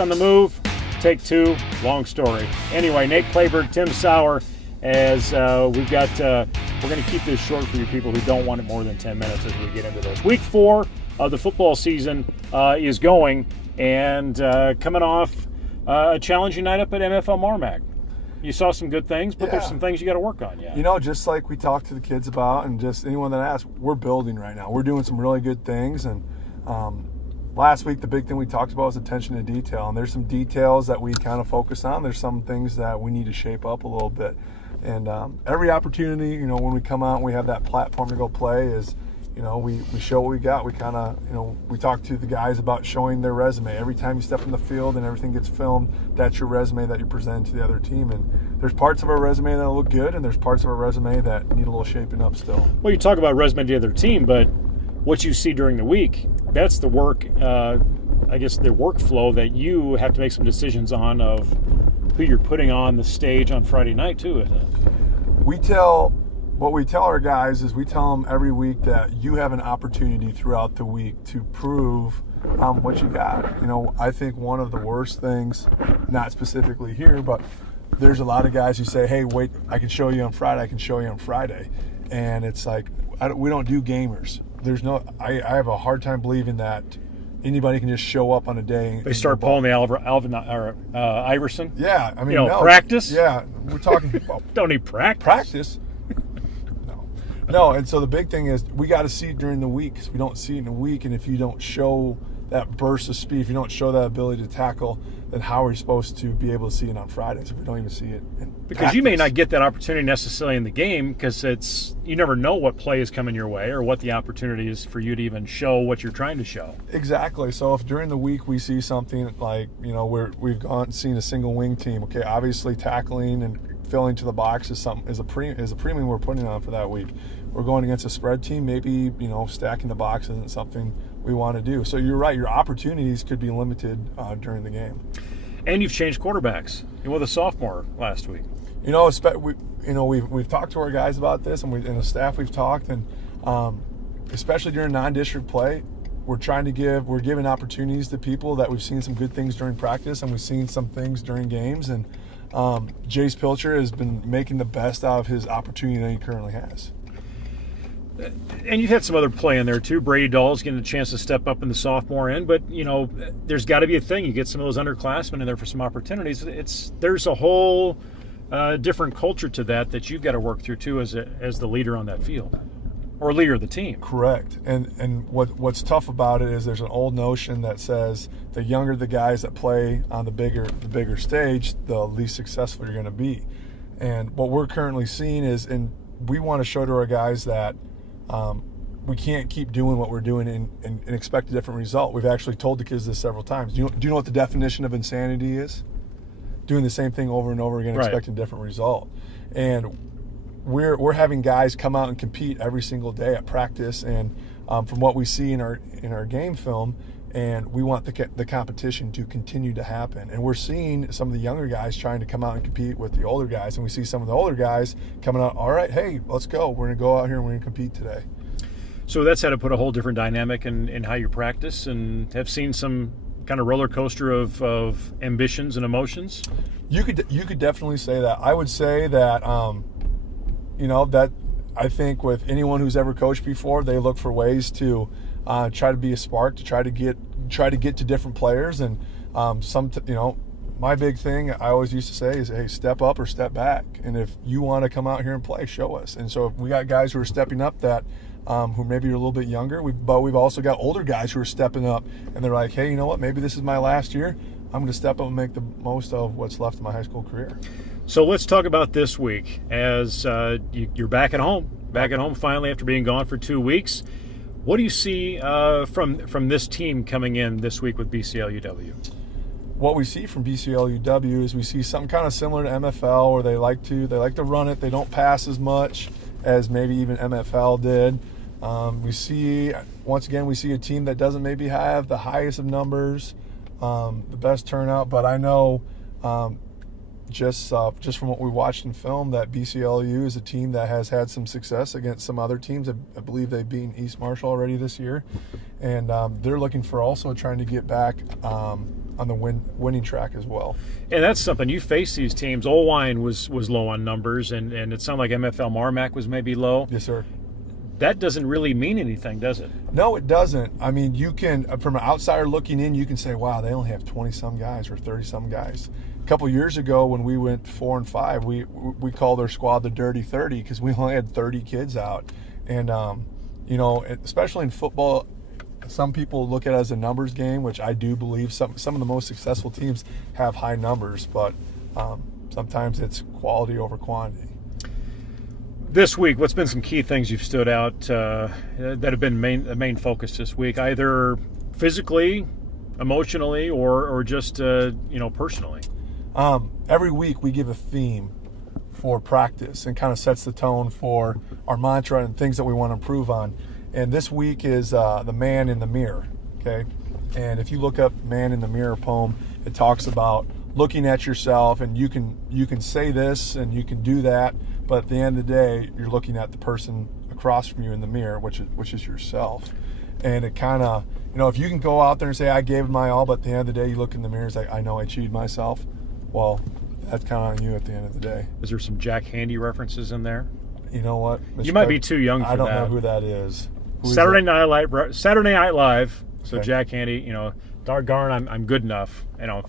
on the move. Take two, long story. Anyway, Nate Clayberg, Tim Sauer, as we've got, we're going to keep this short for you people who don't want it more than 10 minutes as we get into this. Week 4 of the football season is going, and coming off a challenging night up at MFL Marmac. You saw some good things, but there's some things you got to work on. Yeah. You know, just like we talked to the kids about, and just anyone that asks, we're building right now. We're doing some really good things, and last week the big thing we talked about was attention to detail, and there's some details that we kind of focus on. There's some things that we need to shape up a little bit, and every opportunity, you know, when we come out and we have that platform to go play is, you know, we show what we got. We kind of, you know, we talk to the guys about showing their resume. Every time you step in the field and everything gets filmed, that's your resume that you're presenting to the other team. And there's parts of our resume that look good, and there's parts of our resume that need a little shaping up still. Well, you talk about resume to the other team, but what you see during the week, that's the work, I guess the workflow that you have to make some decisions on of who you're putting on the stage on Friday night too, isn't it? What we tell our guys is we tell them every week that you have an opportunity throughout the week to prove what you got. You know, I think one of the worst things, not specifically here, but there's a lot of guys who say, hey, wait, I can show you on Friday. And it's like, we don't do gamers. I have a hard time believing that anybody can just show up on a day. They start pulling the Iverson. Yeah, I mean, practice. Yeah, we're talking. Well, don't need practice. Practice. No. And so the big thing is we got to see it during the week. Because we don't see it in a week, and if you don't show that burst of speed, if you don't show that ability to tackle, then how are you supposed to be able to see it on Fridays if we don't even see it in because practice? You may not get that opportunity necessarily in the game because you never know what play is coming your way or what the opportunity is for you to even show what you're trying to show. Exactly. So if during the week we see something like, you know, we've gone and seen a single wing team, okay, obviously tackling and filling to the box is a premium we're putting on for that week. We're going against a spread team, maybe, you know, stacking the box isn't something we want to do. So you're right, your opportunities could be limited during the game. And you've changed quarterbacks with a sophomore last week. You know, we've talked to our guys about this, and the staff we've talked, and especially during non-district play, we're giving opportunities to people that we've seen some good things during practice, and we've seen some things during games, and Jace Pilcher has been making the best out of his opportunity that he currently has. And you've had some other play in there too. Brady Dahl's getting a chance to step up in the sophomore end, but you know, there's got to be a thing. You get some of those underclassmen in there for some opportunities. There's a whole different culture to that you've got to work through too as the leader on that field or leader of the team. Correct. And what's tough about it is there's an old notion that says the younger the guys that play on the bigger stage, the least successful you're going to be. And what we're currently seeing is, and we want to show to our guys that we can't keep doing what we're doing and expect a different result. We've actually told the kids this several times. Do you know what the definition of insanity is? Doing the same thing over and over again, right, expecting a different result. And we're having guys come out and compete every single day at practice, and from what we see in our game film, and we want the competition to continue to happen. And we're seeing some of the younger guys trying to come out and compete with the older guys, and we see some of the older guys coming out, all right, hey, let's go. We're going to go out here and we're going to compete today. So that's had to put a whole different dynamic in how you practice, and have seen some kind of roller coaster of ambitions and emotions. You could definitely say that. I would say that, that I think with anyone who's ever coached before, they look for ways to try to be a spark, to try to get to different players, and my big thing I always used to say is, hey, step up or step back, and if you want to come out here and play, show us. And so if we got guys who are stepping up that who maybe are a little bit younger, but we've also got older guys who are stepping up, and they're like, hey, you know what, maybe this is my last year. I'm going to step up and make the most of what's left of my high school career. So let's talk about this week as you're back at home finally after being gone for 2 weeks. What do you see from this team coming in this week with BCLUW? What we see from BCLUW is we see something kind of similar to MFL, where they like to run it. They don't pass as much as maybe even MFL did. We see a team that doesn't maybe have the highest of numbers, the best turnout, but I know just from what we watched in film that BCLU is a team that has had some success against some other teams. I believe they've beaten East Marshall already this year, and they're looking for also trying to get back on winning track as well. And that's something you face these teams. Olwine was low on numbers, and it sounded like MFL Marmac was maybe low. Yes, sir. That doesn't really mean anything, does it? No, it doesn't. I mean, you can, from an outsider looking in, you can say, wow, they only have 20-some guys or 30-some guys. A couple years ago when we went 4-5, we called our squad the Dirty 30 because we only had 30 kids out. And, especially in football, some people look at it as a numbers game, which I do believe some of the most successful teams have high numbers, but sometimes it's quality over quantity. This week, what's been some key things you've stood out that have been the main focus this week, either physically, emotionally, or just personally? Every week we give a theme for practice and kind of sets the tone for our mantra and things that we want to improve on. And this week is the man in the mirror, okay? And if you look up Man in the Mirror poem, it talks about looking at yourself, and you can say this and you can do that, but at the end of the day, you're looking at the person across from you in the mirror, which is yourself. And it kind of, if you can go out there and say, I gave it my all, but at the end of the day, you look in the mirror and say, I know I cheated myself. Well, that's kind of on you at the end of the day. Is there some Jack Handey references in there? You know what? You might be too young for that. I don't know who that is. Saturday Night Live. So Okay. Jack Handey, darn, I'm good enough. Yeah.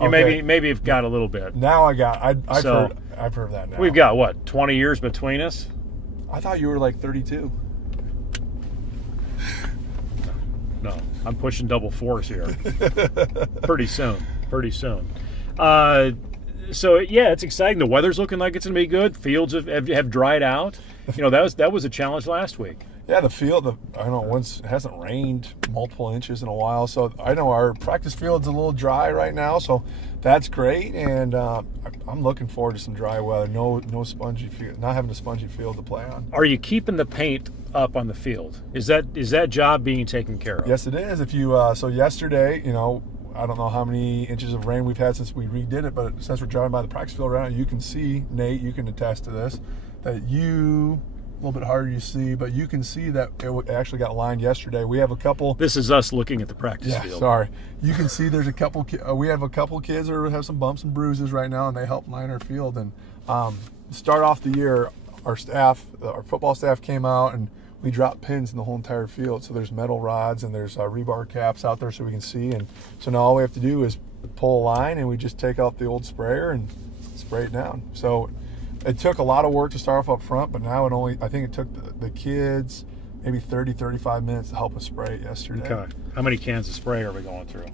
You Okay. maybe have got a little bit. Now I've heard that now. We've got what, 20 years between us? I thought you were like 32. No, I'm pushing double fours here. Pretty soon. So yeah, it's exciting. The weather's looking like it's gonna be good. Fields have dried out. That was a challenge last week. Yeah, the field. It hasn't rained multiple inches in a while, so I know our practice field's a little dry right now, so that's great. And I'm looking forward to some dry weather. No spongy field. Not having a spongy field to play on. Are you keeping the paint up on the field? Is that job being taken care of? Yes, it is. If you so yesterday, I don't know how many inches of rain we've had since we redid it, but since we're driving by the practice field right now, you can see, Nate, you can attest to this, that a little bit harder to see, but you can see that it actually got lined yesterday. We have a couple. This is us looking at the practice field. Sorry. You can see there's a couple. We have a couple kids that have some bumps and bruises right now, and they help line our field. And start off the year, our football staff came out and we dropped pins in the whole entire field. So there's metal rods and there's rebar caps out there so we can see. And so now all we have to do is pull a line and we just take out the old sprayer and spray it down. So it took a lot of work to start off up front, but now I think it took the kids maybe 30-35 minutes to help us spray it yesterday. Okay. How many cans of spray are we going through?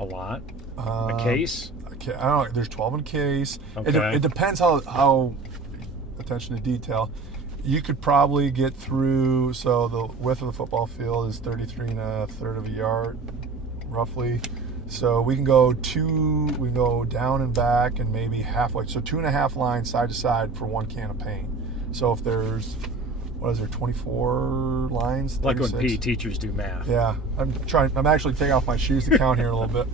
A lot? A case? I don't know. There's 12 in a case. Okay. It depends how attention to detail. You could probably get through, so the width of the football field is 33 1/3 of a yard, roughly. So we can go down and back and maybe halfway. So 2.5 lines side to side for one can of paint. So if there's, 24 lines? 36? Like when PE teachers do math. Yeah. I'm actually taking off my shoes to count here a little bit.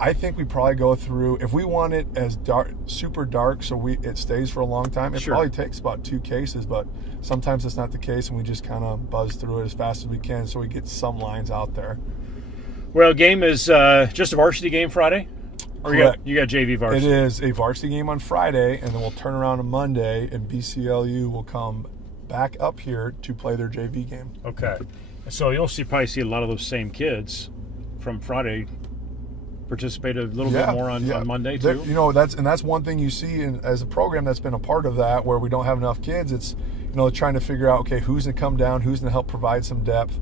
I think we probably go through, if we want it as dark, super dark, so it stays for a long time, it probably takes about 2 cases, but sometimes it's not the case, and we just kind of buzz through it as fast as we can so we get some lines out there. Well, game is just a varsity game Friday? Or Correct. you got JV varsity? It is a varsity game on Friday, and then we'll turn around on Monday, and BCLU will come back up here to play their JV game. Okay. So you'll probably see a lot of those same kids from Friday participate a little bit more on Monday too. That's one thing you see as a program that's been a part of that, where we don't have enough kids. It's trying to figure out, okay, who's going to come down, who's going to help provide some depth.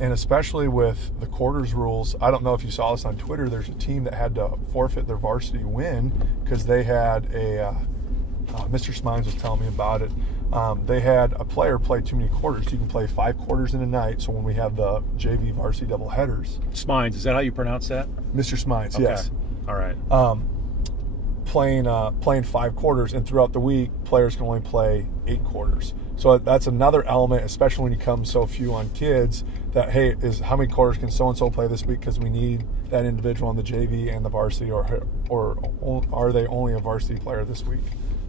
And especially with the quarters rules, I don't know if you saw this on Twitter, there's a team that had to forfeit their varsity win because they had Mr. Smines was telling me about it. They had a player play too many quarters. You can play 5 quarters in a night, so when we have the JV varsity double headers. Smines, is that how you pronounce that? Mr. Smines, okay. Yes. All right. Playing 5 quarters, and throughout the week, players can only play 8 quarters. So that's another element, especially when you come so few on kids, that, hey, is how many quarters can so-and-so play this week because we need that individual on the JV and the varsity, or are they only a varsity player this week?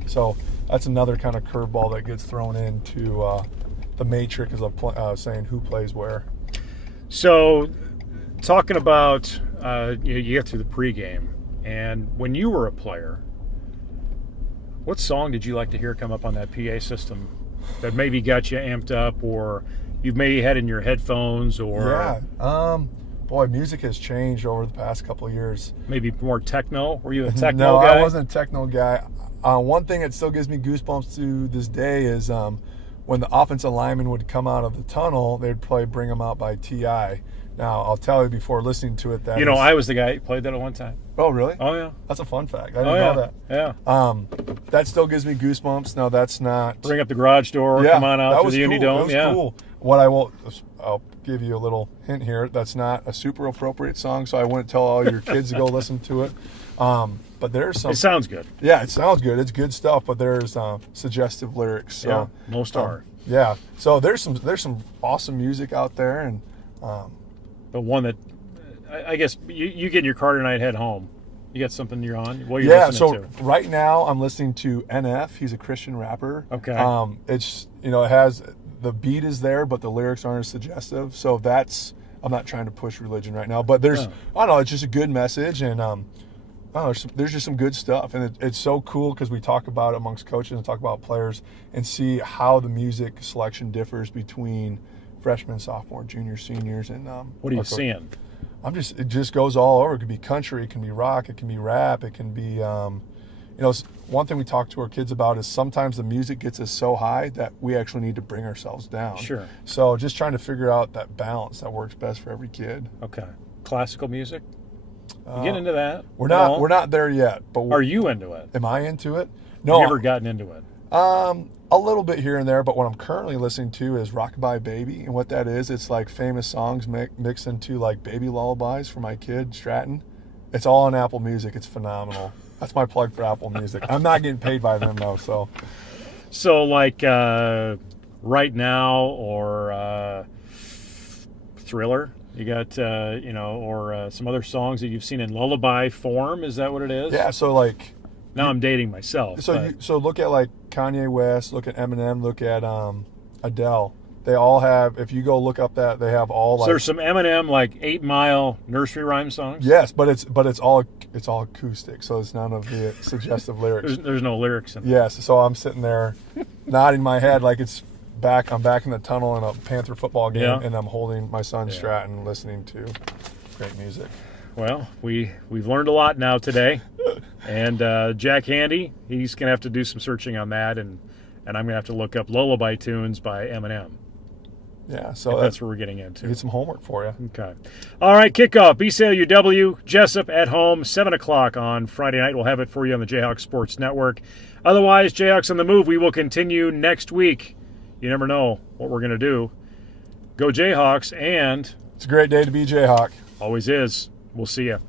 So that's another kind of curveball that gets thrown into the matrix of saying who plays where. So talking about you get through the pregame, and when you were a player, what song did you like to hear come up on that PA system that maybe got you amped up, or you've maybe had in your headphones, or boy, music has changed over the past couple of years. maybe more techno? Were you a techno No, guy? I wasn't a techno guy. One thing that still gives me goosebumps to this day is when the offensive lineman would come out of the tunnel, they'd probably bring them out by T.I. Now, I'll tell you before listening to it that I was the guy who played that at one time. Oh, really? Oh, yeah. That's a fun fact. I didn't know that. Yeah. That still gives me goosebumps. Now, that's not... Bring up the garage door, come on out to the uni-dome. That was cool. I'll give you a little hint here. That's not a super appropriate song, so I wouldn't tell all your kids to go listen to it. But there's some... It sounds good. Yeah, it sounds good. It's good stuff, but there's suggestive lyrics. So, yeah, most are. Yeah. So there's some awesome music out there, and... But one that, I guess, you get in your car tonight, head home. You got something you're on? What are you listening to? Right now I'm listening to NF. He's a Christian rapper. Okay. It's, it has, the beat is there, but the lyrics aren't as suggestive. So I'm not trying to push religion right now, but I don't know, it's just a good message, and there's just some good stuff. And it's so cool because we talk about it amongst coaches and talk about players and see how the music selection differs between freshmen, sophomore, junior, seniors, and what are you seeing? It just goes all over. It could be country, it can be rock, it can be rap, it can be one thing we talk to our kids about is sometimes the music gets us so high that we actually need to bring ourselves down. Sure. So just trying to figure out that balance that works best for every kid. Okay. Classical music? You get into that? We're not there yet, but are you into it? Am I into it? No. Have you ever gotten into it? A little bit here and there, but what I'm currently listening to is Rockabye Baby, and what that is, it's like famous songs mixed into like baby lullabies for my kid Stratton. It's all on Apple Music. It's phenomenal. That's my plug for Apple Music. I'm not getting paid by them though, so. So like right now, or Thriller, you got or some other songs that you've seen in lullaby form. Is that what it is? Yeah. So like. Now I'm dating myself. So look at like Kanye West, look at Eminem, look at Adele. They all have. If you go look up that, they have all. So there's some Eminem like 8 Mile nursery rhyme songs. Yes, but it's all acoustic, so it's none of the suggestive lyrics. There's no lyrics in it. Yes, so I'm sitting there, nodding my head like it's back. I'm back in the tunnel in a Panther football game, and I'm holding my son Stratton, listening to great music. Well, we've learned a lot now today. And Jack Handey, he's going to have to do some searching on that, and I'm going to have to look up lullaby tunes by Eminem. Yeah, so that's what we're getting into. Get some homework for you. Okay. All right, kickoff, BCLUW, Jesup at home, 7 o'clock on Friday night. We'll have it for you on the Jayhawks Sports Network. Otherwise, Jayhawks on the Move, we will continue next week. You never know what we're going to do. Go Jayhawks, and... It's a great day to be Jayhawk. Always is. We'll see you.